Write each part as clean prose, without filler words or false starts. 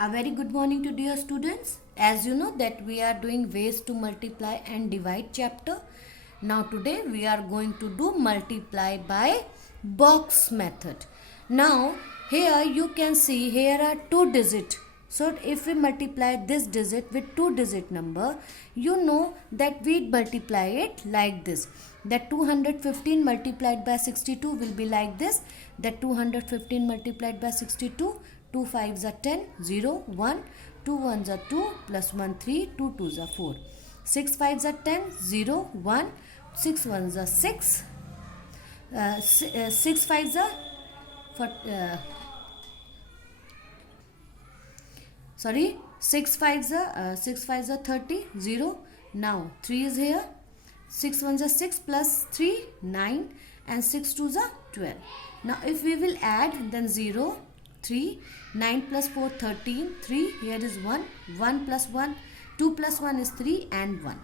A very good morning to dear students. As you know that we are doing ways to multiply and divide chapter. Now today we are going to do multiply by box method. Now here you can see here are two digits. So if we multiply this digit with two digit number, you know that we multiply it like this. That 215 multiplied by 62 will be like this. That 215 multiplied by 62, 2 5s are 10, 0, 1, 2 1s are 2, plus 1 3, 2 2s are 4. 6 5s are 10, 0, 1, 6 1s are 6, 6 5s are for, sorry 6 5s are 30, 0. Now 3 is here, 6 1s are 6 plus 3 9 and 6 2s are 12. Now if we will add, then 0 3, 9 plus 4 13, 3, here is 1, 1 plus 1, 2 plus 1 is 3 and 1.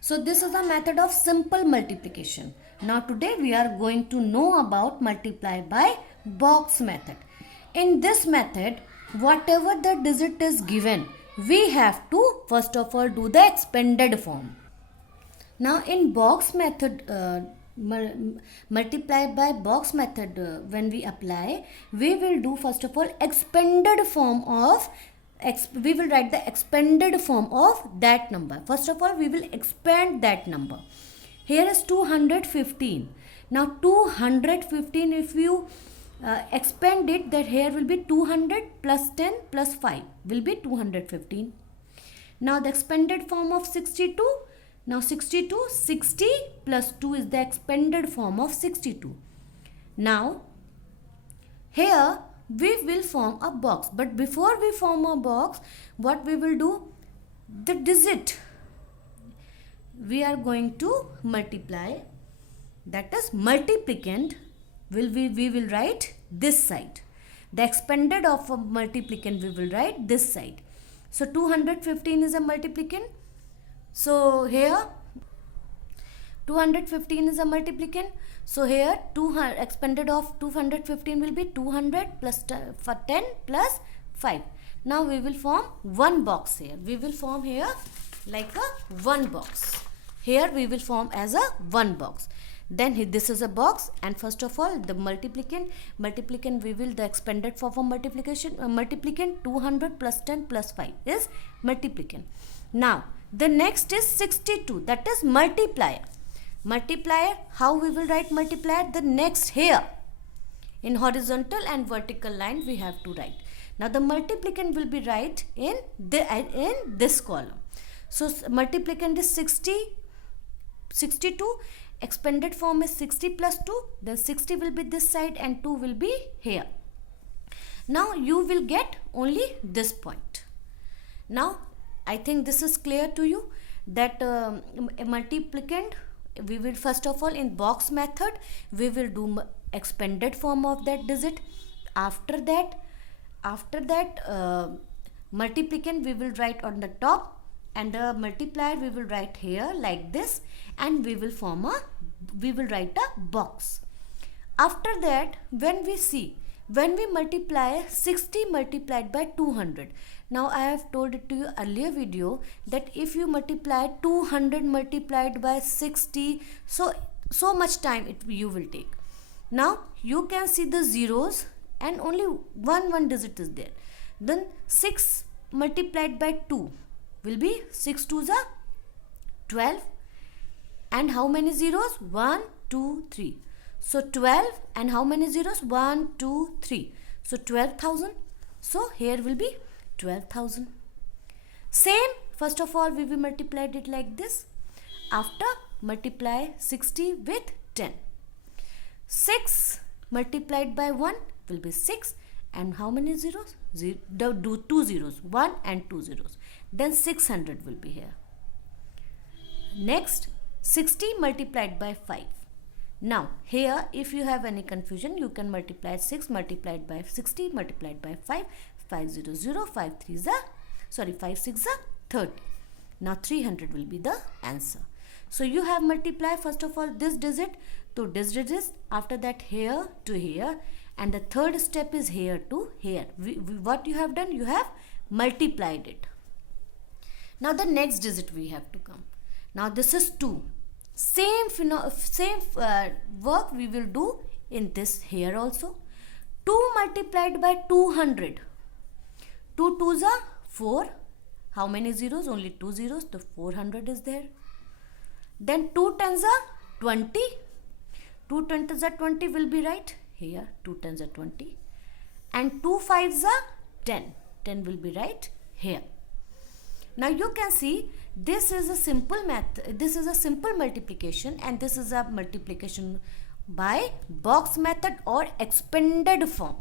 So this is a method of simple multiplication. Now today we are going to know about multiply by box method. In this method, whatever the digit is given, we have to first of all do the expanded form. Now in box method, multiply by box method, when we apply, we will do first of all expanded form of, we will write the expanded form of that number. First of all, we will expand that number. Here is 215. Now 215, if you expand it, that here will be 200 plus 10 plus 5 will be 215. Now the expanded form of 62. Now 62, 60 plus 2 is the expanded form of 62. Now here we will form a box. But before we form a box, what we will do? The digit we are going to multiply, that is multiplicand, we will write this side. The expanded of a multiplicand we will write this side. So 215 is a multiplicand. So here 215 is a multiplicand. So here expanded of 215 will be 200 plus 10 plus 5. Now we will form one box here. We will form here like a one box. Here we will form as a one box. Then this is a box, and first of all the multiplicand we will the expanded form of multiplication, multiplicand 200 plus 10 plus 5 is multiplicand. Now the next is 62, that is multiplier. Multiplier, how we will write multiplier? The next here in horizontal and vertical line we have to write. Now the multiplicand will be right in this column. So multiplicand is 62, expanded form is 60 plus 2, then 60 will be this side and 2 will be here. Now you will get only this point. Now I think this is clear to you that multiplicand, we will first of all in box method we will do expanded form of that digit. After that multiplicand we will write on the top, and the multiplier we will write here like this, and we will write a box. After that, when we multiply 60 multiplied by 200. Now I have told it to you earlier video that if you multiply 200 multiplied by 60, so much time you will take. Now you can see the zeros and only one digit is there. Then 6 multiplied by 2 will be 6 2s are 12, and how many zeros? 1 2 3. So 12, and how many zeros? 1 2 3. So 12,000. So here will be 12,000. Same, first of all we will multiply it like this. After, multiply 60 with 10. 6 multiplied by 1 will be 6, and how many zeros? Do 2 zeros, 1 and 2 zeros. Then 600 will be here. Next, 60 multiplied by 5. Now here if you have any confusion, you can multiply 6 multiplied by 60 multiplied by 5. 5 0 0, 5 3s are, 5 6 are 30. Now 300 will be the answer. So you have multiplied first of all this digit to this digit, after that here to here, and the third step is here to here. What you have done, you have multiplied it. Now the next digit we have to come. Now this is 2. Same work we will do in this here also. 2 multiplied by 200. 2 2s are 4. How many zeros? Only 2 zeros. The 400 is there. Then 2 tens are 20. 2 tens are 20 will be right here. 2 tens are 20. And 2 fives are 10. 10 will be right here. Now you can see this is a simple method. This is a simple multiplication, and this is a multiplication by box method or expanded form.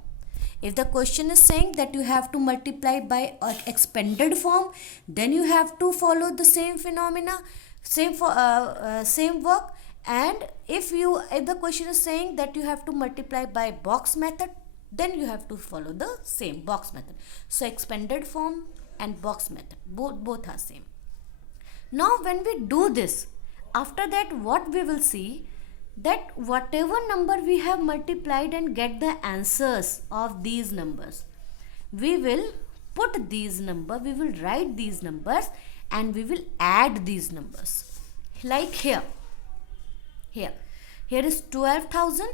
If the question is saying that you have to multiply by expanded form, then you have to follow the same phenomena, same work. And if the question is saying that you have to multiply by box method, then you have to follow the same box method. So expanded form and box method, both are same. Now when we do this, after that what we will see, that whatever number we have multiplied and get the answers of these numbers, we will put these numbers, we will write these numbers, and we will add these numbers. Like here is 12,000.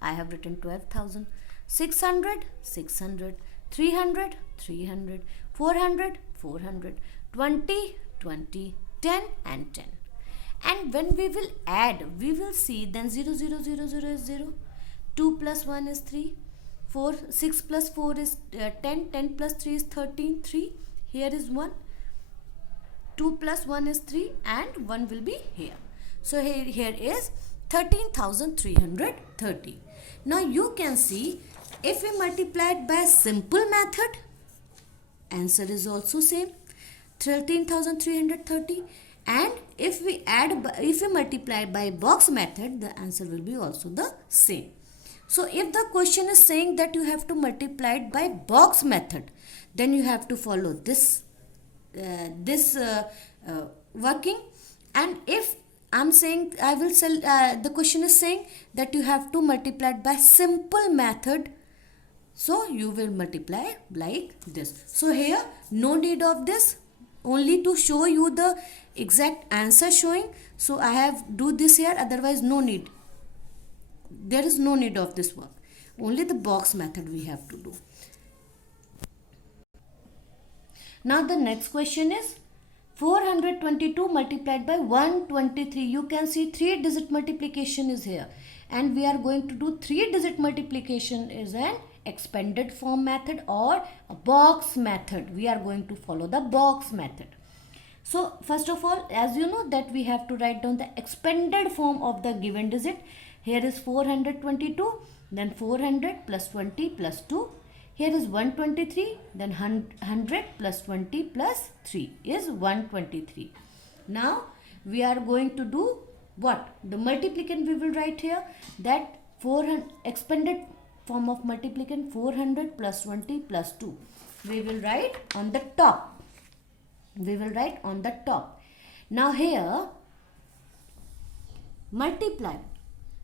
I have written 12,000. 600, 600, 300, 300, 400, 400, 20, 20, 10 and 10. And when we will add, we will see then 0, 0, 0, 0 is 0. 2 plus 1 is 3. 6 plus 4 is 10. 10 plus 3 is 13. 3. Here is 1. 2 plus 1 is 3 and 1 will be here. So here is 13,330. Now you can see, if we multiply it by simple method, answer is also same, 13,330. And if we multiply by box method, the answer will be also the same. So if the question is saying that you have to multiply it by box method, then you have to follow this working. And if I'm saying the question is saying that you have to multiply it by simple method, so you will multiply like this. So here no need of this, only to show you the exact answer showing. So I have do this here, otherwise no need. There is no need of this work. Only the box method we have to do. Now the next question is 422 multiplied by 123. You can see 3-digit multiplication is here. And we are going to do 3-digit multiplication is an expanded form method or a box method. We are going to follow the box method. So first of all, as you know that we have to write down the expanded form of the given digit. Here is 422, then 400 plus 20 plus 2. Here is 123, then 100 plus 20 plus 3 is 123. Now we are going to do what? The multiplicand we will write here, that 400 expanded form of multiplicand 400 plus 20 plus 2. We will write on the top. Now here multiply.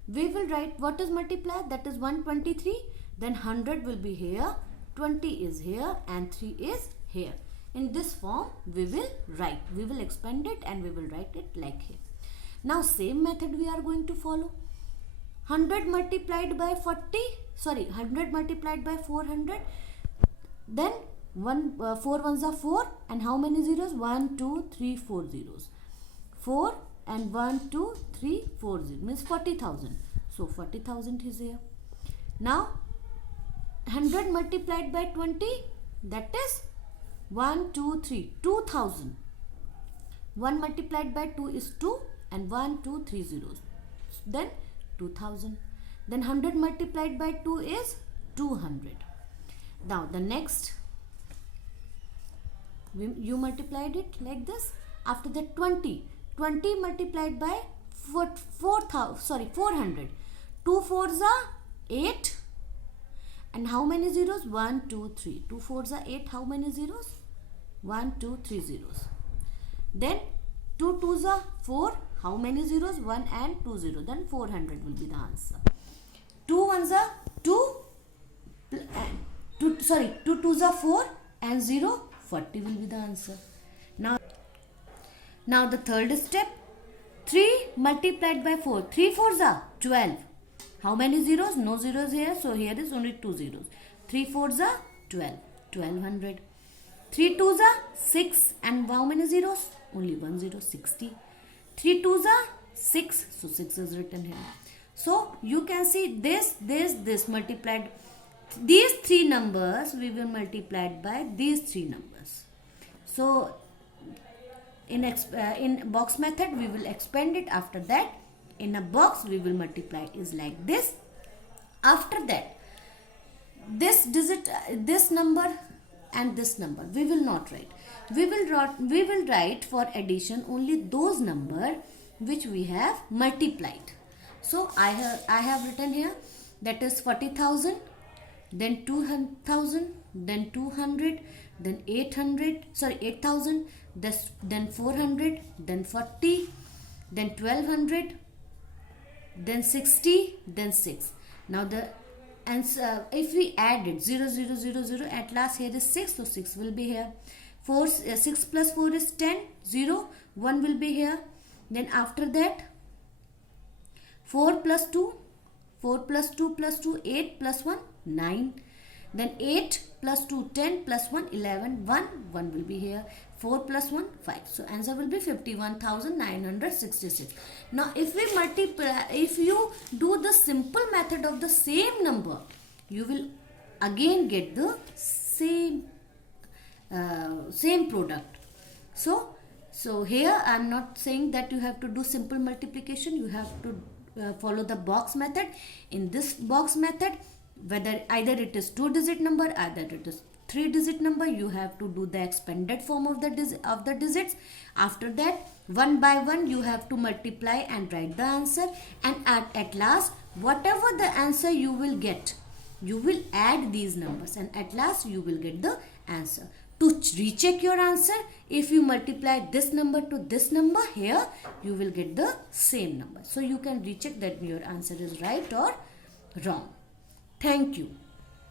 We will write what is multiply, that is 123. Then 100 will be here, 20 is here and 3 is here. In this form we will write. We will expand it and we will write it like here. Now same method we are going to follow. 100 multiplied by 100 multiplied by 400. Then 4 ones are 4 and how many zeros? 1, 2, 3, 4 zeros. 4 and 1, 2, 3, 4 zeros means 40,000. So 40,000 is here. Now 100 multiplied by 20, that is 1, 2, 3, 2,000. 1 multiplied by 2 is 2 and 1, 2, 3 zeros. Then 2,000. Then 100 multiplied by 2 is 200. Now the next, you multiplied it like this. After that 20 multiplied by 400. 2 fours are 8. And how many zeros? 1, 2, 3. 2 fours are 8. How many zeros? 1, 2, 3 zeros. Then 2 twos are 4. How many zeros? 1 and 2 zeros. Then 400 will be the answer. 2 ones are 2 2 twos are 4 and 0, 40 will be the answer. Now the third step, 3 multiplied by 4. 3 fours are 12. How many zeros? No zeros here, so here is only 2 zeros. 3 fours are 12. 1200. 3 twos are 6 and how many zeros? Only 1 zero, 60. 3 twos are 6, so 6 is written here. So you can see this multiplied. These three numbers we will multiply by these three numbers. So in box method we will expand it. After that in a box we will multiply is like this. After that this digit, this number and this number we will not write. We will write for addition only those number which we have multiplied. So I have written here, that is 40,000, then 200,000, then 200, then 8,000, then 400, then 40, then 1200, then 60, then 6. Now the answer, if we add it 0 0 0 0, at last here is 6, so 6 will be here. 6 plus 4 is 10, 0, 1 will be here. Then after that 4 plus 2, 4 plus 2 plus 2, 8 plus 1, 9. Then 8 plus 2, 10 plus 1, 11, 1 will be here. 4 plus 1, 5. So answer will be 51,966. Now if we multiply, if you do the simple method of the same number, you will again get the same product. So here I am not saying that you have to do simple multiplication. You have to follow the box method. In this box method, whether either it is 2-digit number, either it is 3-digit number, you have to do the expanded form of the digits. After that, one by one you have to multiply and write the answer, and at last whatever the answer you will get, you will add these numbers, and at last you will get the answer. To recheck your answer, if you multiply this number to this number, here you will get the same number. So you can recheck that your answer is right or wrong. Thank you.